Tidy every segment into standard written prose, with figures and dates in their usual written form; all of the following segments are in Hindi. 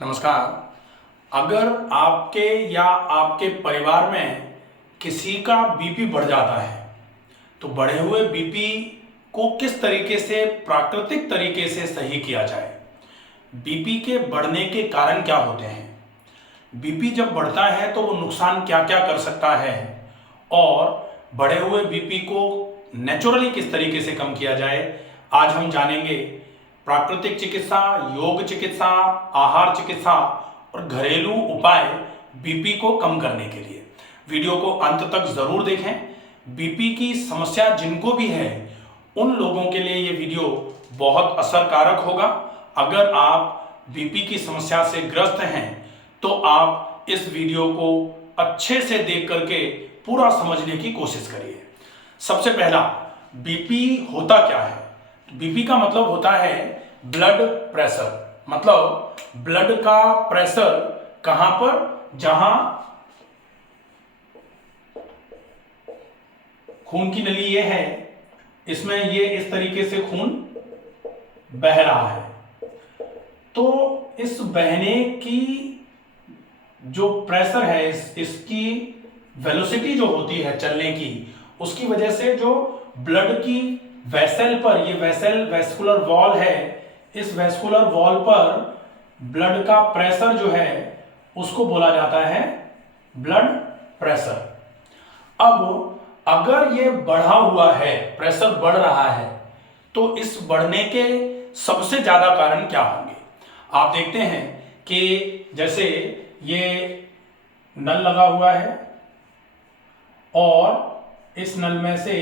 नमस्कार। अगर आपके या आपके परिवार में किसी का बीपी बढ़ जाता है तो बढ़े हुए बीपी को किस तरीके से प्राकृतिक तरीके से सही किया जाए। बीपी के बढ़ने के कारण क्या होते हैं, बीपी जब बढ़ता है तो वो नुकसान क्या क्या कर सकता है और बढ़े हुए बीपी को नेचुरली किस तरीके से कम किया जाए, आज हम जानेंगे। प्राकृतिक चिकित्सा, योग चिकित्सा, आहार चिकित्सा और घरेलू उपाय बीपी को कम करने के लिए। वीडियो को अंत तक जरूर देखें। बीपी की समस्या जिनको भी है उन लोगों के लिए ये वीडियो बहुत असरकारक होगा। अगर आप बीपी की समस्या से ग्रस्त हैं तो आप इस वीडियो को अच्छे से देख करके पूरा समझने की कोशिश करिए। सबसे पहला, बीपी होता क्या है। बीपी का मतलब होता है ब्लड प्रेशर, मतलब ब्लड का प्रेशर कहां पर, जहां खून की नली ये है, इसमें ये इस तरीके से खून बह रहा है। तो इस बहने की जो प्रेशर है, इसकी वेलोसिटी जो होती है चलने की, उसकी वजह से जो ब्लड की वेसल पर, ये वेस्कुलर वॉल है, इस वेस्कुलर वॉल पर ब्लड का प्रेशर जो है उसको बोला जाता है ब्लड प्रेशर। अब अगर ये बढ़ा हुआ है, प्रेशर बढ़ रहा है, तो इस बढ़ने के सबसे ज्यादा कारण क्या होंगे। आप देखते हैं कि जैसे ये नल लगा हुआ है और इस नल में से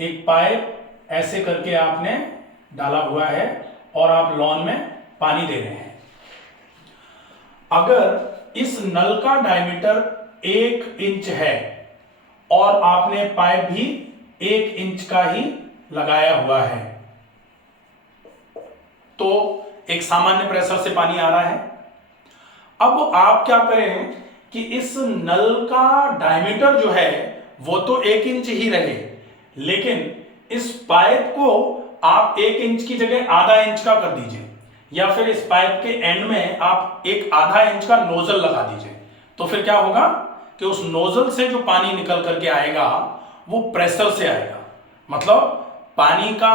एक पाइप ऐसे करके आपने डाला हुआ है और आप लॉन में पानी दे रहे हैं। अगर इस नल का डायमीटर 1 इंच है और आपने पाइप भी 1 इंच का ही लगाया हुआ है, तो एक सामान्य प्रेशर से पानी आ रहा है। अब आप क्या करें कि इस नल का डायमीटर जो है वो तो 1 इंच ही रहे, लेकिन इस पाइप को आप 1 इंच की जगह आधा इंच का कर दीजिए, या फिर इस पाइप के एंड में आप एक आधा इंच का नोजल लगा दीजिए। तो फिर क्या होगा कि उस नोजल से जो पानी निकल करके आएगा वो प्रेशर से आएगा। मतलब पानी का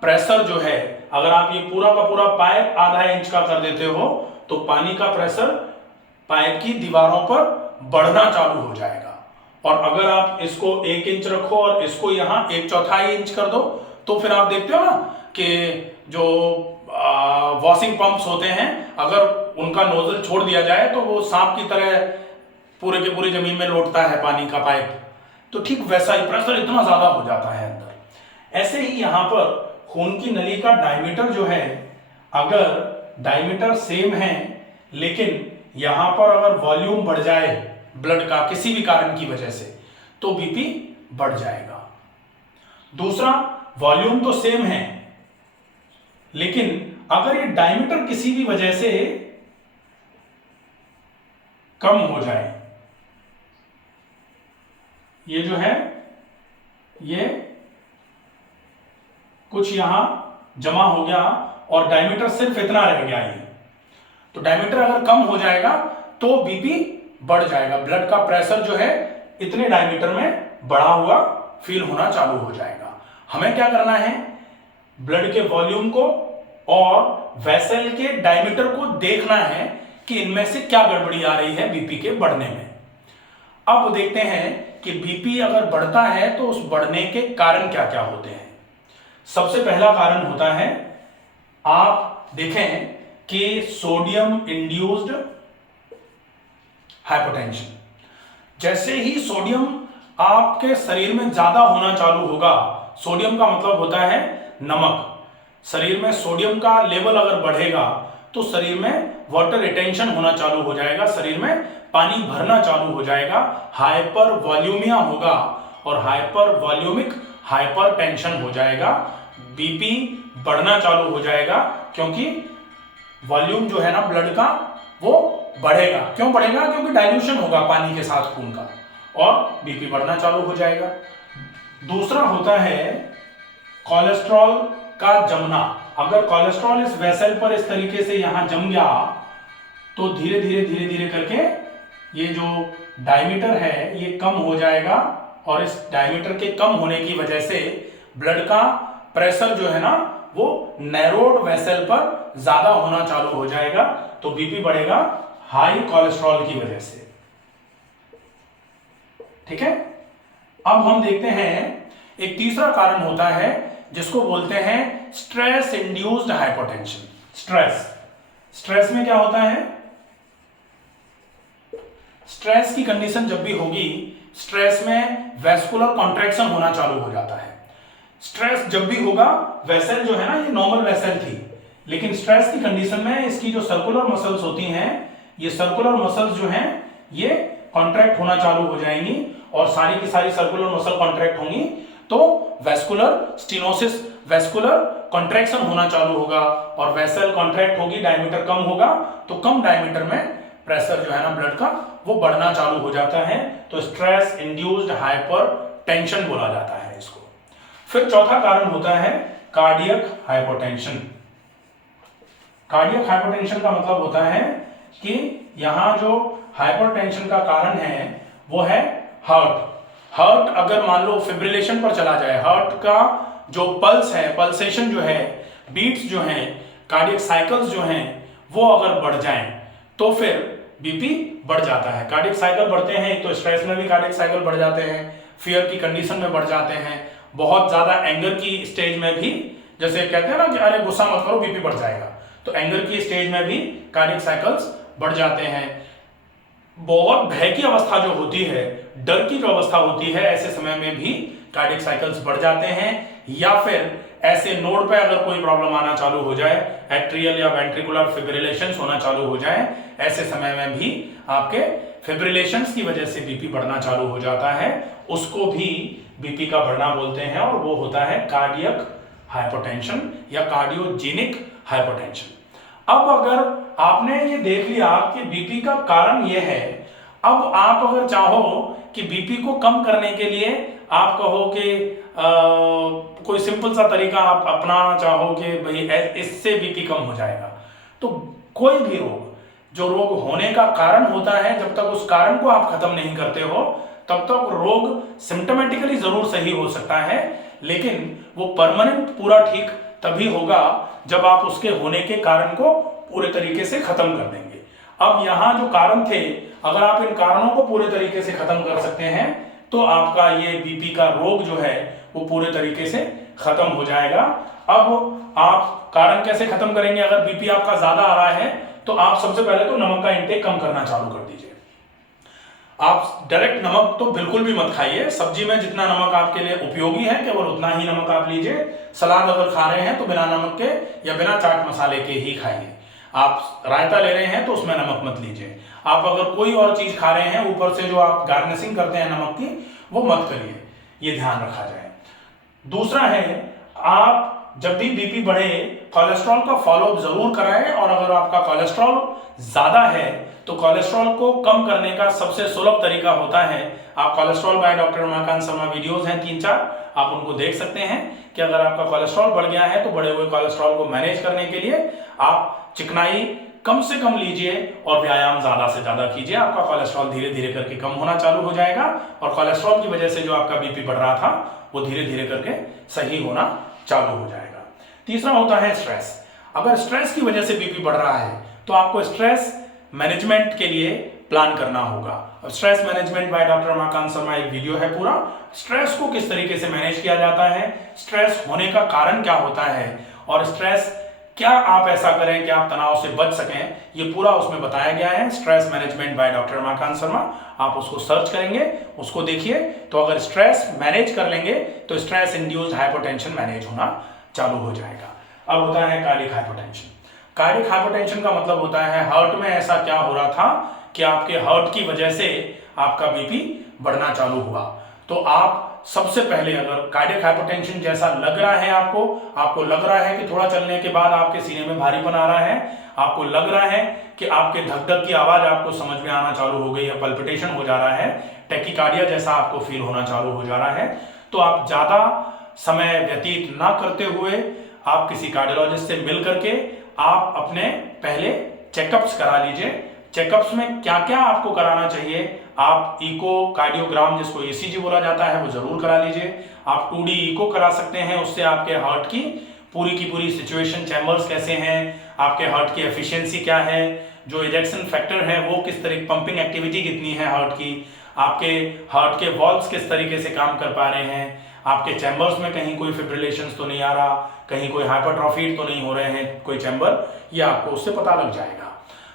प्रेशर जो है, अगर आप ये पूरा का पूरा पाइप आधा इंच का कर देते हो तो पानी का प्रेशर पाइप की दीवारों पर बढ़ना चालू हो जाएगा। और अगर आप इसको 1 इंच रखो और इसको यहां 1/4 इंच कर दो, तो फिर आप देखते हो ना कि जो वॉशिंग पंप्स होते हैं, अगर उनका नोजल छोड़ दिया जाए तो वो सांप की तरह पूरे के पूरी जमीन में लौटता है पानी का पाइप। तो ठीक वैसा ही प्रेशर इतना ज्यादा हो जाता है अंदर। ऐसे ही यहां पर खून की नली का डायमीटर जो है, अगर डायमीटर सेम है लेकिन यहां पर अगर वॉल्यूम बढ़ जाए ब्लड का किसी भी कारण की वजह से, तो बीपी बढ़ जाएगा। दूसरा, वॉल्यूम तो सेम है लेकिन अगर ये डायमीटर किसी भी वजह से कम हो जाए, ये जो है ये कुछ यहां जमा हो गया और डायमीटर सिर्फ इतना रह गया, ये तो डायमीटर अगर कम हो जाएगा तो बीपी बढ़ जाएगा। ब्लड का प्रेशर जो है इतने डायमीटर में बढ़ा हुआ फील होना चालू हो जाएगा। हमें क्या करना है, ब्लड के वॉल्यूम को और वेसल के डायमीटर को देखना है कि इनमें से क्या गड़बड़ी आ रही है बीपी के बढ़ने में। अब देखते हैं कि बीपी अगर बढ़ता है तो उस बढ़ने के कारण क्या क्या होते हैं। सबसे पहला कारण होता है, आप देखें कि सोडियम इंड्यूस्ड हाइपोटेंशन। जैसे ही सोडियम आपके शरीर में ज्यादा होना चालू होगा, सोडियम का मतलब होता है नमक, शरीर में सोडियम का लेवल अगर बढ़ेगा तो शरीर में वाटर रिटेंशन होना चालू हो जाएगा, शरीर में पानी भरना चालू हो जाएगा, हाइपर वॉल्यूमिया होगा और हाइपर वॉल्यूमिक हाइपर टेंशन हो जाएगा, बीपी बढ़ना चालू हो जाएगा, क्योंकि वॉल्यूम जो है ना ब्लड का वो बढ़ेगा। क्यों बढ़ेगा? क्योंकि डाइल्यूशन होगा पानी के साथ खून का और बीपी बढ़ना चालू हो जाएगा। दूसरा होता है कोलेस्ट्रॉल का जमना। अगर कोलेस्ट्रॉल इस वेसल पर इस तरीके से यहां जम गया तो धीरे धीरे करके ये जो डायमीटर है ये कम हो जाएगा, और इस डायमीटर के कम होने की वजह से ब्लड का प्रेशर जो है ना वो नैरोड वेसल पर ज्यादा होना चालू हो जाएगा, तो बीपी बढ़ेगा हाई कोलेस्ट्रॉल की वजह से। ठीक है, अब हम देखते हैं एक तीसरा कारण होता है जिसको बोलते हैं स्ट्रेस इंड्यूस्ड हाइपोटेंशन। स्ट्रेस में क्या होता है, स्ट्रेस की कंडीशन जब भी होगी, स्ट्रेस में वेस्कुलर कॉन्ट्रैक्शन होना चालू हो जाता है। स्ट्रेस जब भी होगा, वेसल जो है ना ये नॉर्मल वेसल थी, लेकिन स्ट्रेस की कंडीशन में इसकी जो सर्कुलर मसल्स होती हैं, ये सर्कुलर मसल्स जो हैं ये कॉन्ट्रैक्ट होना चालू हो जाएंगी, और सारी की सारी सर्कुलर मसल कॉन्ट्रैक्ट होंगी तो वेस्कुलर स्टेनोसिस, वेस्कुलर कॉन्ट्रैक्शन होना चालू होगा, और वेसल कॉन्ट्रैक्ट होगी, डायमीटर कम होगा, तो कम डायमीटर में प्रेशर जो है ना ब्लड का वो बढ़ना चालू हो जाता है, तो स्ट्रेस इंड्यूस्ड हाइपरटेंशन बोला जाता है इसको। फिर चौथा कारण होता है कार्डियक हाइपोटेंशन। कार्डियक हाइपोटेंशन का मतलब होता है कि यहां जो हाइपरटेंशन का कारण है वो है हार्ट अगर मान लो फिब्रिलेशन पर चला जाए, हार्ट का जो पल्स है, पल्सेशन जो है, बीट्स जो हैं, कार्डियक साइकिल्स जो हैं वो अगर बढ़ जाएं तो फिर बीपी बढ़ जाता है। कार्डियक साइकिल बढ़ते हैं तो स्ट्रेस में भी कार्डियक साइकिल बढ़ जाते हैं, फियर की कंडीशन में बढ़ जाते हैं, बहुत ज्यादा एंगर की स्टेज में भी, जैसे कहते हैं ना कि अरे गुस्सा मत करो बीपी बढ़ जाएगा, तो एंगर की स्टेज में भी कार्डियक साइकिल्स बढ़ जाते हैं। बहुत भय की अवस्था जो होती है, डर की जो अवस्था होती है, ऐसे समय में भी कार्डियक साइकिल्स बढ़ जाते हैं, या फिर ऐसे नोड पे अगर कोई प्रॉब्लम आना चालू हो जाए, एट्रियल या वेंट्रिकुलर फिब्रिलेशंस होना चालू हो जाए, ऐसे समय में भी आपके फिब्रिलेशंस की वजह से बीपी बढ़ना चालू हो जाता है, उसको भी बीपी का बढ़ना बोलते हैं, और वो होता है कार्डियक हाइपोटेंशन या कार्डियोजेनिक हाइपोटेंशन। अब अगर आपने ये देख लिया कि बीपी का कारण ये है, अब आप अगर चाहो कि बीपी को कम करने के लिए आप कहो कि कोई सिंपल सा तरीका आप अपनाना चाहो कि भाई इससे बीपी कम हो जाएगा, तो कोई भी रोग, जो रोग होने का कारण होता है, जब तक उस कारण को आप खत्म नहीं करते हो तब तक रोग सिम्टोमेटिकली जरूर सही हो सकता है, लेकिन वो परमानेंट पूरा ठीक तभी होगा जब आप उसके होने के कारण को पूरे तरीके से खत्म कर देंगे। अब यहां जो कारण थे, अगर आप इन कारणों को पूरे तरीके से खत्म कर सकते हैं तो आपका ये बीपी का रोग जो है वो पूरे तरीके से खत्म हो जाएगा। अब आप कारण कैसे खत्म करेंगे? अगर बीपी आपका ज्यादा आ रहा है तो आप सबसे पहले तो नमक का इंटेक कम करना चालू कर दीजिए। आप डायरेक्ट नमक तो बिल्कुल भी मत खाइए, सब्जी में जितना नमक आपके लिए उपयोगी है केवल उतना ही नमक आप लीजिए। सलाद अगर खा रहे हैं तो बिना नमक के या बिना चाट मसाले के ही खाइए। आप रायता ले रहे हैं तो उसमें नमक मत लीजिए। आप अगर कोई और चीज खा रहे हैं ऊपर से जो आप गार्निशिंग करते हैं नमक की, वो मत करिए, ये ध्यान रखा जाए। दूसरा है, आप जब भी बीपी बढ़े कोलेस्ट्रॉल का फॉलोअप जरूर कराएं, और अगर आपका कोलेस्ट्रॉल ज्यादा है तो कोलेस्ट्रॉल को कम करने का सबसे सुलभ तरीका होता है, आप cholesterol by doctor Umakant Sharma videos हैं 3-4, आप उनको देख सकते हैं कि अगर आपका कोलेस्ट्रॉल बढ़ गया है तो बढ़े हुए कोलेस्ट्रॉल को मैनेज करने के लिए आप चिकनाई कम से कम लीजिए और व्यायाम ज्यादा से ज्यादा कीजिए। आपका कोलेस्ट्रॉल धीरे धीरे करके कम होना चालू हो जाएगा, और कोलेस्ट्रॉल की वजह से जो आपका बीपी बढ़ रहा था वो धीरे धीरे करके सही होना चालू हो जाएगा। तीसरा होता है स्ट्रेस। अगर स्ट्रेस की वजह से बीपी बढ़ रहा है तो आपको स्ट्रेस मैनेजमेंट के लिए प्लान करना होगा। अब stress management by doctor Umakant Sharma एक वीडियो है पूरा, स्ट्रेस को किस तरीके से मैनेज किया जाता है, स्ट्रेस होने का कारण क्या होता है, और स्ट्रेस क्या आप ऐसा करें कि आप तनाव से बच सकें, ये पूरा उसमें बताया गया है। Stress management by doctor Umakant Sharma, आप उसको सर्च करेंगे, उसको देखिए, तो अगर स्ट्रेस मैनेज कर लेंगे तो स्ट्रेस इंड्यूस्ड हाइपोटेंशन मैनेज होना चालू हो जाएगा। अब होता है कार्डियक हाइपोटेंशन। कार्डियक हाइपोटेंशन का मतलब होता है हार्ट में ऐसा क्या हो रहा था कि आपके हार्ट की वजह से आपका बीपी बढ़ना चालू हुआ। तो आप सबसे पहले अगर कार्डियक हाइपोटेंशन जैसा लग रहा है आपको लग रहा है कि थोड़ा चलने के बाद आपके सीने में भारीपन आ रहा है, आपको लग रहा है कि आपके धक धक की आवाज आपको समझ में आना चालू हो गई है, पल्पिटेशन हो जा रहा है, टैकीकार्डिया जैसा आपको फील होना चालू हो जा रहा है, तो आप ज्यादा समय व्यतीत ना करते हुए आप किसी कार्डियोलॉजिस्ट से मिल करके आप अपने पहले चेकअप्स करा लीजिए। चेकअप्स में क्या क्या आपको कराना चाहिए, आप इको कार्डियोग्राम जिसको ईसीजी बोला जाता है वो जरूर करा लीजिए। आप 2D इको करा सकते हैं, उससे आपके हार्ट की पूरी सिचुएशन, चैम्बर्स कैसे हैं, आपके हार्ट की एफिशिएंसी क्या है, जो इजेक्शन फैक्टर है वो किस तरीके, पंपिंग एक्टिविटी कितनी है हार्ट की, आपके हार्ट के वॉल्व्स किस तरीके से काम कर पा रहे हैं, आपके चैम्बर्स में कहीं कोई फिब्रिलेशन तो नहीं आ रहा, कहीं कोई हाइपरट्रॉफी तो नहीं हो रहे हैं कोई चैम्बर, ये आपको उससे पता लग जाएगा।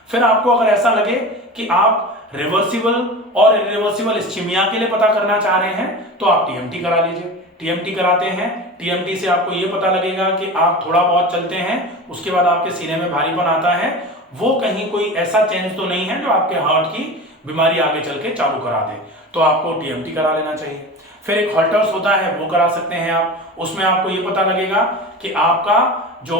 फिर आपको अगर ऐसा लगे कि आप रिवर्सिबल और इरिवर्सिबल इस्चीमिया के लिए पता करना चाह रहे हैं तो आप टीएमटी करा लीजिए। टीएमटी कराते हैं, टीएमटी से आपको ये पता लगेगा कि आप थोड़ा बहुत चलते हैं, उसके बाद आपके सीने में भारीपन आता है, वो कहीं कोई ऐसा चेंज तो नहीं है जो आपके हार्ट की बीमारी आगे चल के चालू करा दे, तो आपको टीएमटी करा लेना चाहिए। फिर एक हॉल्टर्स होता है, वो करा सकते हैं आप, उसमें आपको ये पता लगेगा कि आपका जो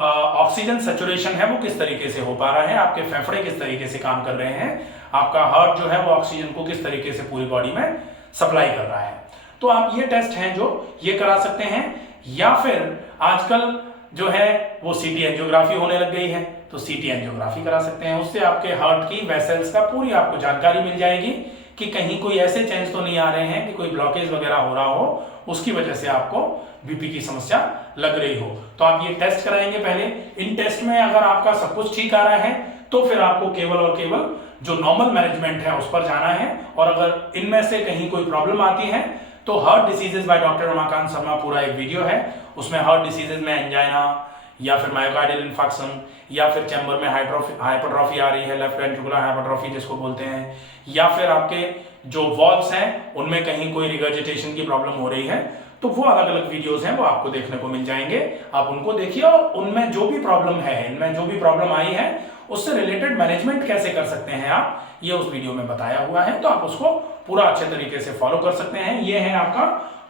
ऑक्सीजन सैचुरेशन है वो किस तरीके से हो पा रहा है, आपके फेफड़े किस तरीके से काम कर रहे हैं, आपका हार्ट जो है वो ऑक्सीजन को किस तरीके से पूरी बॉडी में सप्लाई कर रहा है। तो आप ये टेस्ट हैं जो ये करा सकते हैं। या फिर आजकल जो है वो सीटी एंजियोग्राफी होने लग गई है, तो सीटी एंजियोग्राफी करा सकते हैं, उससे आपके हार्ट की वेसल्स का पूरी आपको जानकारी मिल जाएगी कि कहीं कोई ऐसे चेंज तो नहीं आ रहे हैं कि कोई ब्लॉकेज वगैरह हो रहा हो, उसकी वजह से आपको बीपी की समस्या लग रही हो। तो आप ये टेस्ट कराएंगे पहले। इन टेस्ट में अगर आपका सब कुछ ठीक आ रहा है तो फिर आपको केवल और केवल जो नॉर्मल मैनेजमेंट है उस पर जाना है। और अगर इनमें से कहीं कोई प्रॉब्लम आती है तो heart diseases by doctor Ramakant Sharma पूरा एक वीडियो है, उसमें हार्ट डिसीजेज में एंजाइना या फिर मायोकार्डियल इन्फेक्शन या फिर चैम्बर में हाइपरट्रॉफी आ रही है, लेफ्ट वेंट्रिकुलर हाइपरट्रॉफी जिसको बोलते हैं, या फिर आपके जो वॉल्व्स हैं उनमें कहीं कोई रिगर्जिटेशन की प्रॉब्लम हो रही है, तो वो अलग अलग वीडियोस हैं वो आपको देखने को मिल जाएंगे। आप उनको देखिए और उनमें जो भी प्रॉब्लम है, इनमें जो भी प्रॉब्लम आई है उससे रिलेटेड मैनेजमेंट कैसे कर सकते हैं आप, ये उस वीडियो में बताया हुआ है, तो आप उसको पूरा अच्छे तरीके से फॉलो कर सकते हैं। ये है आपका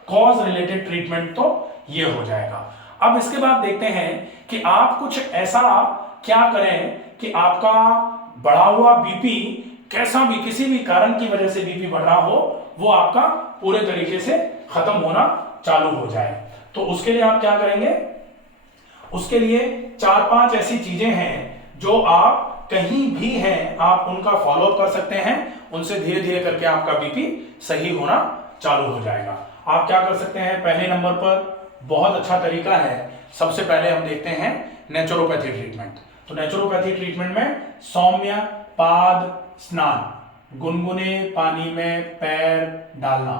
कॉज रिलेटेड ट्रीटमेंट, तो ये हो जाएगा। अब इसके बाद देखते हैं कि आप कुछ ऐसा क्या करें कि आपका बढ़ा हुआ बीपी कैसा भी किसी भी कारण की वजह से बीपी बढ़ रहा हो वो आपका पूरे तरीके से खत्म होना चालू हो जाए। तो उसके लिए आप क्या करेंगे, उसके लिए 4-5 ऐसी चीजें हैं जो आप कहीं भी हैं आप उनका फॉलो अप कर सकते हैं, उनसे धीरे धीरे करके आपका बीपी सही होना चालू हो जाएगा। आप क्या कर सकते हैं, पहले नंबर पर बहुत अच्छा तरीका है, सबसे पहले हम देखते हैं नेचुरोपैथी ट्रीटमेंट। तो नेचुरोपैथी ट्रीटमेंट में सौम्य पाद स्नान, गुनगुने पानी में पैर डालना,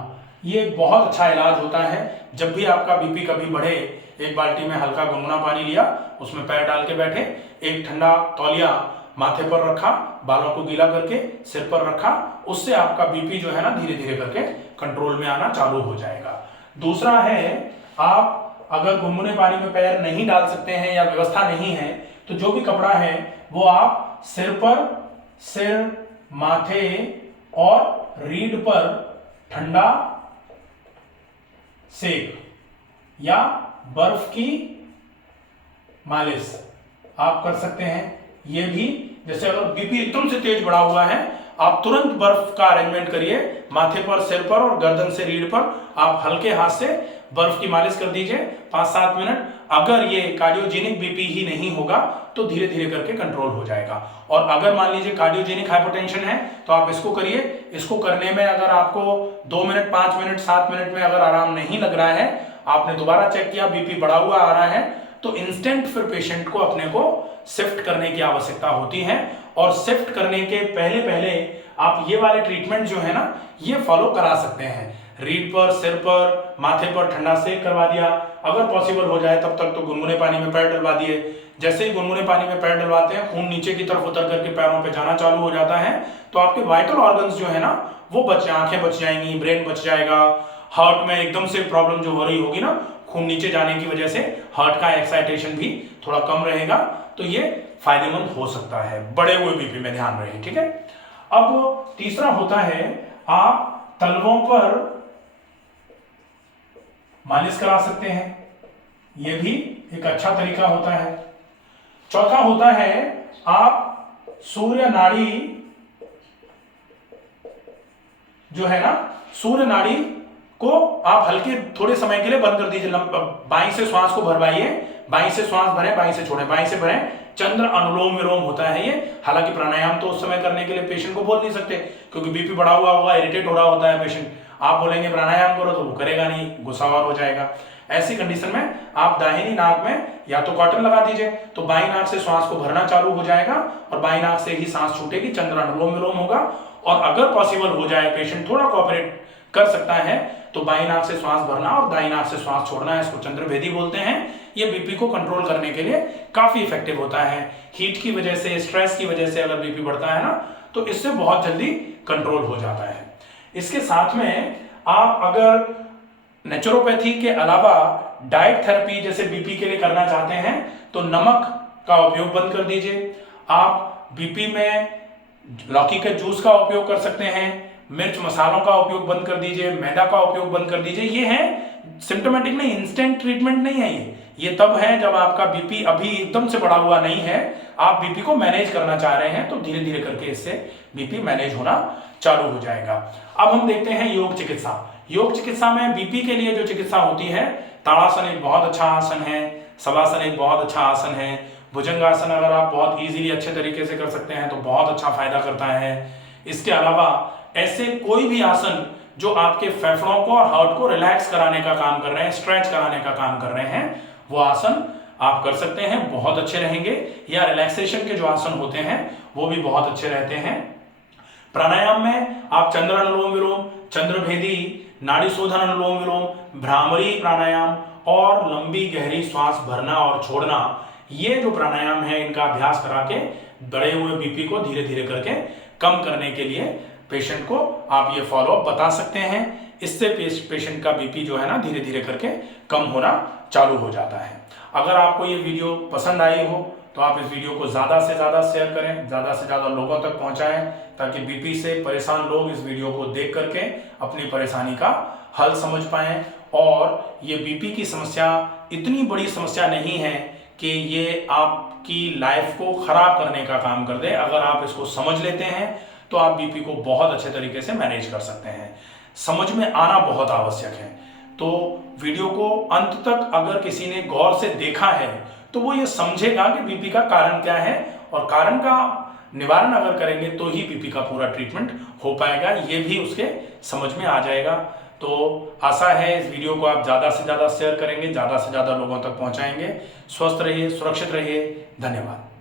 ये बहुत अच्छा इलाज होता है। जब भी आपका बीपी कभी बढ़े, एक बाल्टी में हल्का गुनगुना पानी लिया, उसमें पैर डाल के बैठे, एक ठंडा तौलिया माथे पर रखा, बालों को गीला करके सिर पर रखा, उससे आपका बीपी जो है ना धीरे धीरे करके कंट्रोल में आना चालू हो जाएगा। दूसरा है, आप अगर गुनगुने पानी में पैर नहीं डाल सकते हैं या व्यवस्था नहीं है तो जो भी कपड़ा है वो आप सिर पर, सिर, माथे और रीढ़ पर ठंडा सेक या बर्फ की मालिश आप कर सकते हैं। ये भी जैसे अगर बीपी एकदम से तेज बढ़ा हुआ है, आप तुरंत बर्फ का अरेंजमेंट करिए, माथे पर, सिर पर और गर्दन से रीढ़ पर आप हल्के हाथ से बर्फ की मालिश कर दीजिए 5-7 मिनट। अगर ये कार्डियोजेनिक बीपी ही नहीं होगा तो धीरे धीरे करके कंट्रोल हो जाएगा। और अगर मान लीजिए कार्डियोजेनिक हाइपोटेंशन है तो आप इसको करिए। इसको करने में अगर आपको 2 मिनट, 5 मिनट, 7 मिनट में अगर आराम नहीं लग रहा है, आपने दोबारा चेक किया बीपी बढ़ा हुआ आ रहा है, तो इंस्टेंट फिर पेशेंट को अपने को शिफ्ट करने की आवश्यकता होती है। और शिफ्ट करने के पहले पहले आप ये वाले ट्रीटमेंट जो है ना ये फॉलो करा सकते हैं। रीढ़ पर, सिर पर, माथे पर ठंडा सेक करवा दिया, अगर पॉसिबल हो जाए तब तक तो गुनगुने पानी में पैर डलवा दिए। जैसे ही गुनगुने पानी में पैर डलवाते हैं, खून नीचे की तरफ उतर करके पैरों पे जाना चालू हो जाता है, तो आपके वाइटल ऑर्गन्स जो है ना वो बच, आंखें बच जाएंगी, ब्रेन बच जाएगा। हार्ट में एकदम से प्रॉब्लम जो हो रही होगी ना, खून नीचे जाने की वजह से हार्ट का एक्साइटेशन भी थोड़ा कम रहेगा, तो ये फायदेमंद हो सकता है बड़े हुए बीपी में, ध्यान रहे, ठीक है। अब तीसरा होता है, आप तलवों पर मालिश करा सकते हैं, यह भी एक अच्छा तरीका होता है। चौथा होता है, आप सूर्य नाड़ी जो है ना, सूर्य नाड़ी को आप हल्के थोड़े समय के लिए बंद कर दीजिए। बाईं से श्वास को भरवाइए, बाईं से श्वास भरें, बाईं से छोड़ें, बाईं से भरें, चंद्र अनुलोम विलोम होता है ये। हालांकि प्राणायाम तो उस समय करने के लिए पेशेंट को बोल नहीं सकते, क्योंकि बीपी बढ़ा हुआ होगा, इरिटेट हो रहा होता है पेशेंट। आप बोलेंगे प्राणायाम करो तो वो करेगा नहीं, गुस्सा और हो जाएगा। ऐसी कंडीशन में आप दाहिनी नाक में या तो कॉटन लगा दीजिए, तो बाई नाक से श्वास को भरना चालू हो जाएगा और बाई नाक से ही सांस छूटेगी, चंद्र अनुलोम विलोम होगा। और अगर पॉसिबल हो जाए, पेशेंट थोड़ा कोऑपरेट कर सकता है, तो बाई नाक से श्वास भरना और दाई नाक से श्वास छोड़ना, इसको चंद्रभेदी बोलते हैं। ये बीपी को कंट्रोल करने के लिए काफी इफेक्टिव होता है। हीट की वजह से, स्ट्रेस की वजह से अगर बीपी बढ़ता है ना, तो इससे बहुत जल्दी कंट्रोल हो जाता है। इसके साथ में आप अगर नेचुरोपैथी के अलावा डाइट थेरेपी जैसे बीपी के लिए करना चाहते हैं, तो नमक का उपयोग बंद कर दीजिए। आप बीपी में लौकी के जूस का उपयोग कर सकते हैं, मिर्च मसालों का उपयोग बंद कर दीजिए, मैदा का उपयोग बंद कर दीजिए। ये है सिम्टोमेटिक नहीं, इंस्टेंट ट्रीटमेंट नहीं है ये तब है जब आपका बीपी अभी एकदम से बढ़ा हुआ नहीं है, आप बीपी को मैनेज करना चाह रहे हैं, तो धीरे धीरे करके इससे बीपी मैनेज होना चालू हो जाएगा। अब हम देखते हैं योग चिकित्सा। योग चिकित्सा में बीपी के लिए जो चिकित्सा होती है, ताड़ासन एक बहुत अच्छा आसन है, शवासन एक बहुत अच्छा आसन है, भुजंगासन अगर आप बहुत इजीली अच्छे तरीके से कर सकते हैं तो बहुत अच्छा फायदा करता है। इसके अलावा ऐसे कोई भी आसन जो आपके फेफड़ों को और हार्ट को रिलैक्स कराने का काम कर रहे हैं, स्ट्रेच कराने का काम कर रहे हैं, वो आसन आप कर सकते हैं, बहुत अच्छे रहेंगे। या रिलैक्सेशन के जो आसन होते हैं वो भी बहुत अच्छे रहते हैं। प्राणायाम में आप चंद्र अनुलोम विलोम, चंद्रभेदी, नाड़ी शोधन अनुलोम विलोम, भ्रामरी प्राणायाम और लंबी गहरी श्वास भरना और छोड़ना, ये जो प्राणायाम है इनका अभ्यास करा के बढ़े हुए बीपी को धीरे धीरे करके कम करने के लिए पेशेंट को आप ये फॉलोअप बता सकते हैं। इससे पेशेंट का बीपी जो है ना धीरे धीरे करके कम होना चालू हो जाता है। अगर आपको ये वीडियो पसंद आई हो तो आप इस वीडियो को ज़्यादा से ज़्यादा शेयर करें, ज़्यादा से ज़्यादा लोगों तक पहुंचाएं, ताकि बीपी से परेशान लोग इस वीडियो को देख करके अपनी परेशानी का हल समझ पाएं। और ये बीपी की समस्या इतनी बड़ी समस्या नहीं है कि ये आपकी लाइफ को खराब करने का काम कर दे। अगर आप इसको समझ लेते हैं तो आप बीपी को बहुत अच्छे तरीके से मैनेज कर सकते हैं। समझ में आना बहुत आवश्यक है। तो वीडियो को अंत तक अगर किसी ने गौर से देखा है तो वो ये समझेगा कि बीपी का कारण क्या है, और कारण का निवारण अगर करेंगे तो ही बीपी का पूरा ट्रीटमेंट हो पाएगा, ये भी उसके समझ में आ जाएगा। तो आशा है इस वीडियो को आप ज़्यादा से ज़्यादा शेयर करेंगे, ज़्यादा से ज़्यादा लोगों तक पहुँचाएंगे। स्वस्थ रहिए, सुरक्षित रहिए। धन्यवाद।